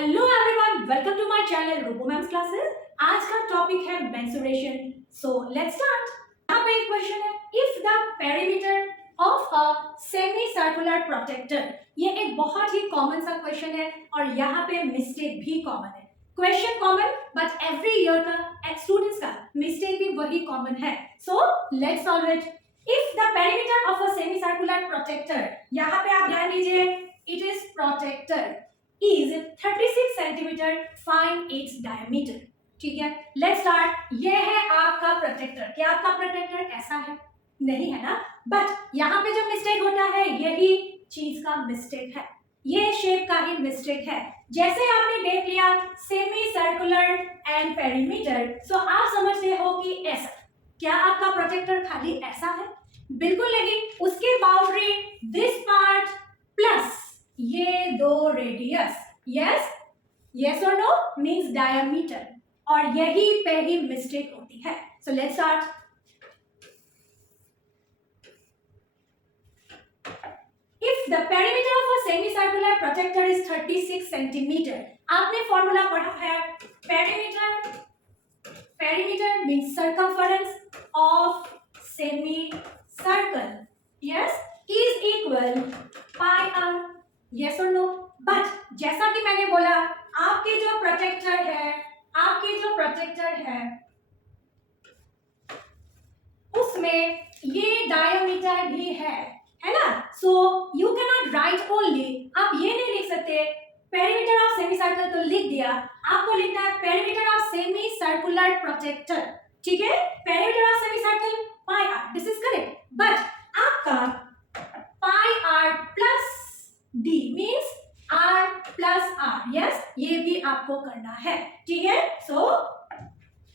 Hello everyone, welcome to my channel robo mam's classes. आज का topic है mensuration. So let's start. यहाँ पे एक क्वेश्चन है, if the perimeter of a semi circular protector. ये एक बहुत ही कॉमन सा क्वेश्चन है और यहाँ पे मिस्टेक भी कॉमन है। Question common but every year का स्टूडेंट्स का मिस्टेक भी वही कॉमन है। So let's solve it. If the perimeter of a semi circular protector, यहाँ पे आप ध्यान दीजिए, it is protector is 36 centimetre, find its diameter. ठीक है, लेट्स स्टार्ट। ये है आपका प्रोटेक्टर। क्या आपका प्रोटेक्टर ऐसा है? नहीं है ना। बट यहाँ पे जो मिस्टेक होता है यही चीज का मिस्टेक है, ये शेप का ही मिस्टेक है। जैसे आपने देख लिया सेमी सर्कुलर एंड पेरीमीटर, सो आप समझते हो कि ऐसा। क्या आपका प्रोटेक्टर खाली ऐसा है? बिल्कुल नहीं। उसके बाउंड्री दिस पार्ट प्लस ये दो रेडियस, यस यस और नो मींस डायमीटर, और यही पे ही मिस्टेक होती है। So let's start. If the perimeter of a semi circular protector is 36 centimetre, आपने फॉर्मूला पढ़ा है perimeter means circumference of semi circle, yes, is equal pi r, yes और नो। बट जैसा कि मैंने बोला, आपके जो प्रोटेक्टर है उसमें ये डायमीटर भी है ना। So you can not right only, आप ये नहीं लिख सकते पेरीमीटर ऑफ सेमी सर्कल तो लिख दिया, आपको लिखना है perimeter of semi circular protractor. ठीक है, perimeter of semi circle pi R, this is correct. But आपका pi R plus D means R plus R, yes, ये भी आपको करना है। ठीक है, so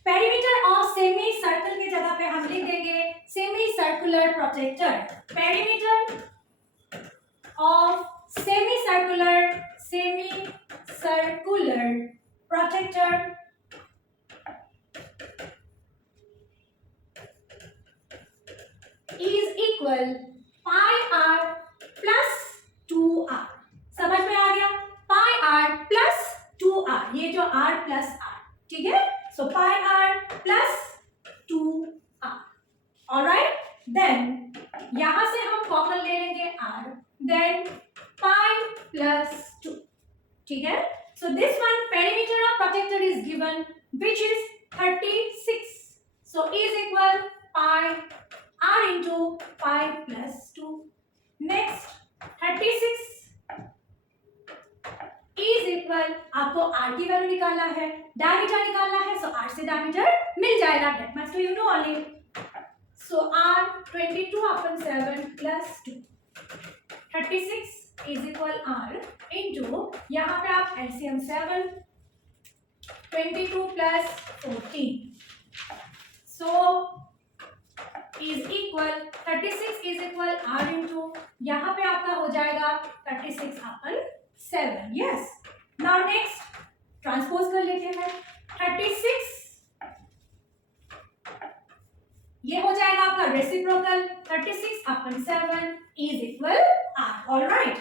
perimeter of semi circle की जगह पे हम लिख देंगे semi circular protractor. Perimeter of semi circular protector is equal pi R plus 2r। समझ में आ गया? पाई आर प्लस 2r, ये जो r प्लस r, ठीक है। So pi R plus 2r, alright. Then यहां से हम कॉमन ले लेंगे r, देन पाई प्लस 2, ठीक है। So this one perimeter of protector is given which is 36, so is equal pi r into pi plus 2। Next 36 is equal, आपको r की value निकालना है, डायमीटर निकालना है, सो r से डायमीटर मिल जाएगा, that much you know only. So r 22/7 plus 2, 36 is equal r into, यहाँ पे आप LCM 7, 22 plus 14, so is equal 36 is equal r into, यहाँ पे आपका हो जाएगा 36/7, यस। नाउ नेक्स्ट ट्रांसपोज कर लेते हैं। 36 ये हो जाएगा आपका reciprocal, 36/7 is equal r, alright.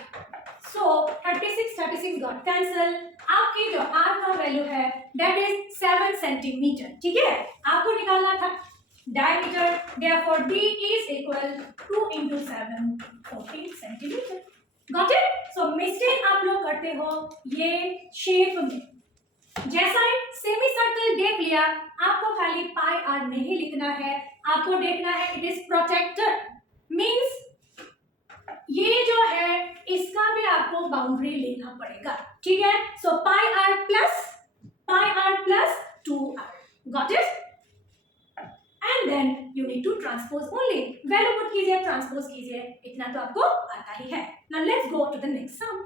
So 36 got cancel, आपकी जो r का वैल्यू है दैट इज 7 सेंटीमीटर, ठीक है। आपको निकालना था diameter, therefore d is equal 2 into 7, 14 centimeter. Got it? So mistake आप लोग करते हो ये शेप में। जैसा ही सेमी सर्कल देख लिया, आपको खाली पाई आर नहीं लिखना है, आपको देखना है इट इज प्रोटेक्टर, मींस ये जो है इसका भी आपको बाउंड्री लेना पड़ेगा, ठीक है। So pi R plus 2r, got it. And then you need to transpose only. Value put कीजिए, ट्रांसपोज कीजिए, इतना तो आपको आता ही है। Now let's go to the next sum.